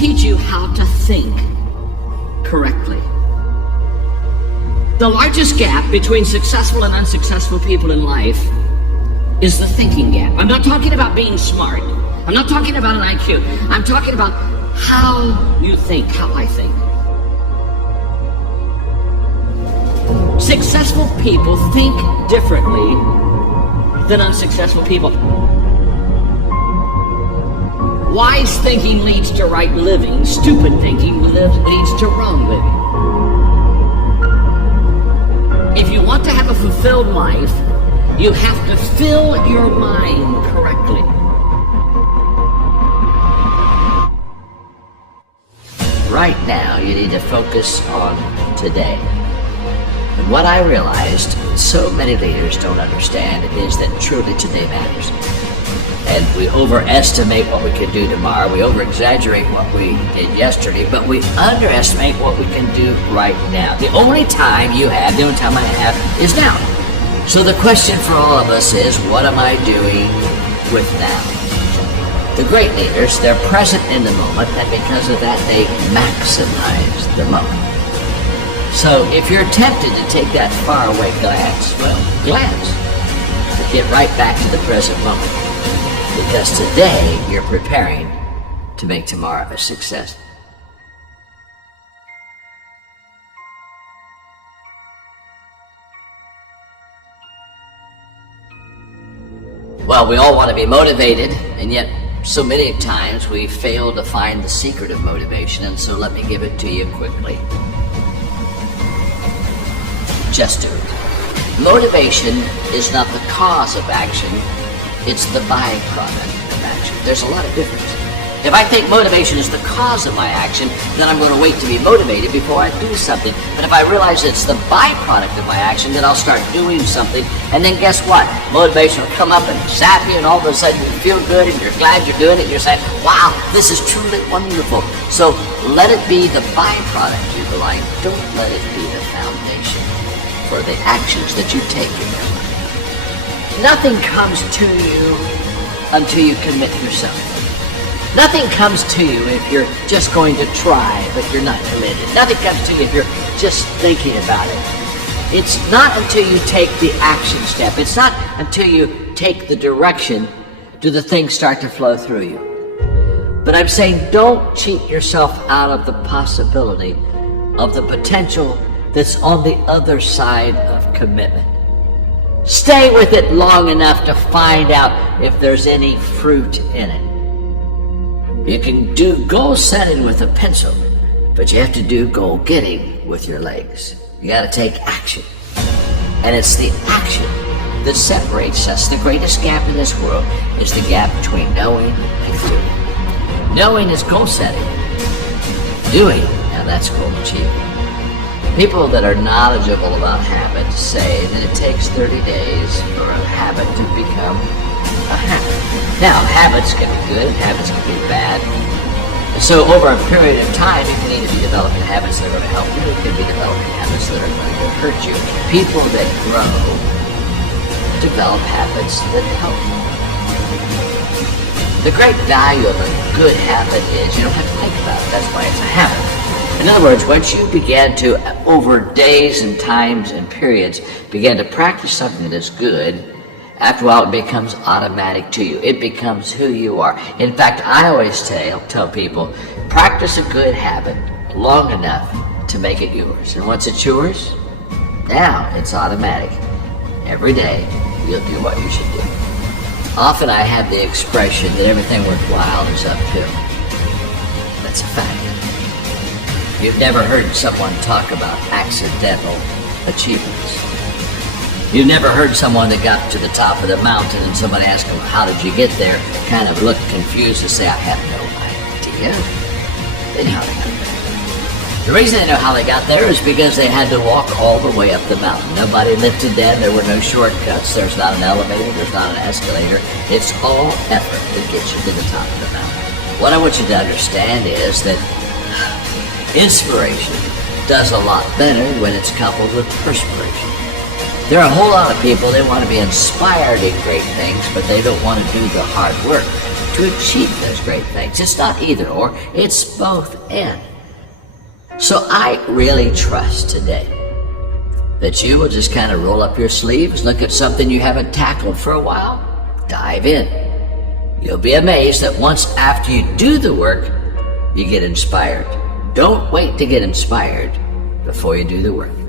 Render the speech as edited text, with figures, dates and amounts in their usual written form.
teach you how to think correctly. The largest gap between successful and unsuccessful people in life is the thinking gap. I'm not talking about being smart. I'm not talking about an IQ. I'm talking about how you think, how I think. Successful people think differently than unsuccessful people. Wise thinking leads to right living. Stupid thinking leads to wrong living. If you want to have a fulfilled life, you have to fill your mind correctly. Right now, you need to focus on today. And what I realized so many leaders don't understand is that truly today matters. And we overestimate what we can do tomorrow. We over-exaggerate what we did yesterday, but we underestimate what we can do right now. The only time you have, the only time I have, is now. So the question for all of us is, what am I doing with now? The great leaders, they're present in the moment, and because of that, they maximize the moment. So if you're tempted to take that faraway glance, well, glance. But get right back to the present moment. Because today, you're preparing to make tomorrow a success. Well, we all want to be motivated, and yet so many times we fail to find the secret of motivation, and so let me give it to you quickly. Just do it. Motivation is not the cause of action, it's the byproduct of action. There's a lot of difference. If I think motivation is the cause of my action, then I'm going to wait to be motivated before I do something. But if I realize it's the byproduct of my action, then I'll start doing something. And then guess what? Motivation will come up and zap you, and all of a sudden you feel good, and you're glad you're doing it, and you're saying, wow, this is truly wonderful. So let it be the byproduct of your life. Don't let it be the foundation for the actions that you take in your life. Nothing comes to you until you commit yourself. Nothing comes to you if you're just going to try, but you're not committed. Nothing comes to you if you're just thinking about it. It's not until you take the action step. It's not until you take the direction do the things start to flow through you. But I'm saying don't cheat yourself out of the possibility of the potential that's on the other side of commitment. Stay with it long enough to find out if there's any fruit in it. You can do goal setting with a pencil, but you have to do goal getting with your legs. You got to take action. And it's the action that separates us. The greatest gap in this world is the gap between knowing and doing. Knowing is goal setting. Doing, now that's goal achieving. People that are knowledgeable about habits say that it takes 30 days for a habit to become a habit. Now, habits can be good, habits can be bad. So over a period of time, you can either be developing habits that are going to help you, or you can be developing habits that are going to hurt you. People that grow develop habits that help you. The great value of a good habit is you don't have to think about it. That's why it's a habit. In other words, once you begin to, over days and times and periods, begin to practice something that is good, after a while it becomes automatic to you. It becomes who you are. In fact, I always tell people, practice a good habit long enough to make it yours. And once it's yours, now it's automatic. Every day, you'll do what you should do. Often I have the expression that everything worthwhile is uphill. That's a fact. You've never heard someone talk about accidental achievements. You've never heard someone that got to the top of the mountain and somebody asked them, how did you get there? Kind of look confused and say, I have no idea. They know how they got there. The reason they know how they got there is because they had to walk all the way up the mountain. Nobody lifted them. There were no shortcuts. There's not an elevator. There's not an escalator. It's all effort that gets you to the top of the mountain. What I want you to understand is that inspiration does a lot better when it's coupled with perspiration. There are a whole lot of people, they want to be inspired in great things, but they don't want to do the hard work. To to achieve those great things. It's not either or, it's both and. So I really trust today that you will just kind of roll up your sleeves, look at something you haven't tackled for a while, dive in. You'll be amazed that once after you do the work, you get inspired. Don't wait to get inspired before you do the work.